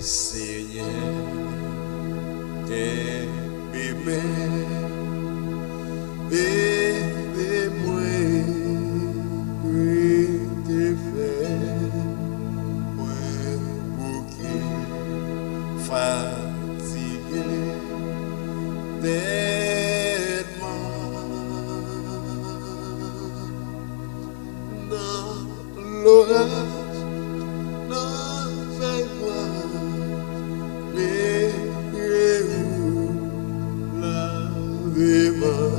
Seigneur, tes bébés et des moyens de faire, pour qui fatigué tellement dans l'orage, dans fais-moi les la démon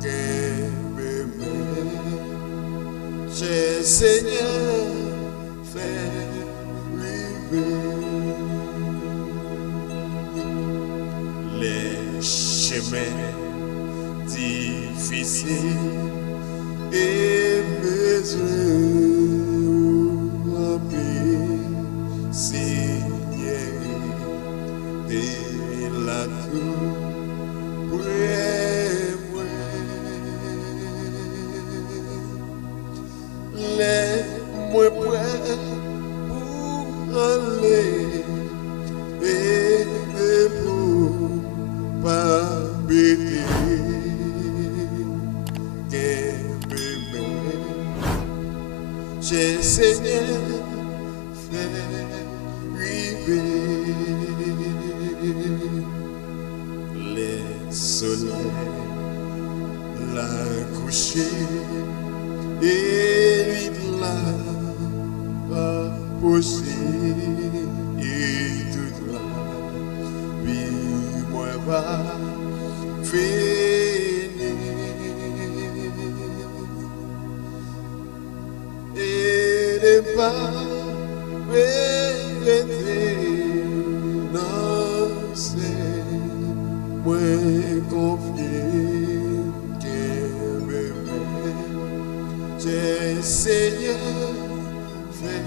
qu'un bébé. J'ai Seigneur fait vivre les chemins difficiles et besoin en paix, Seigneur, de la tour pour moi. Les moins prêts pour aller et pour pas bêter qu'un bébé. J'ai Seigneur fait vivre les soleils, la coucher et lui de la poser et toute la vie moi va finir et ne pas regretter non c'est moi confier qu'un bébé. Seigneur, fais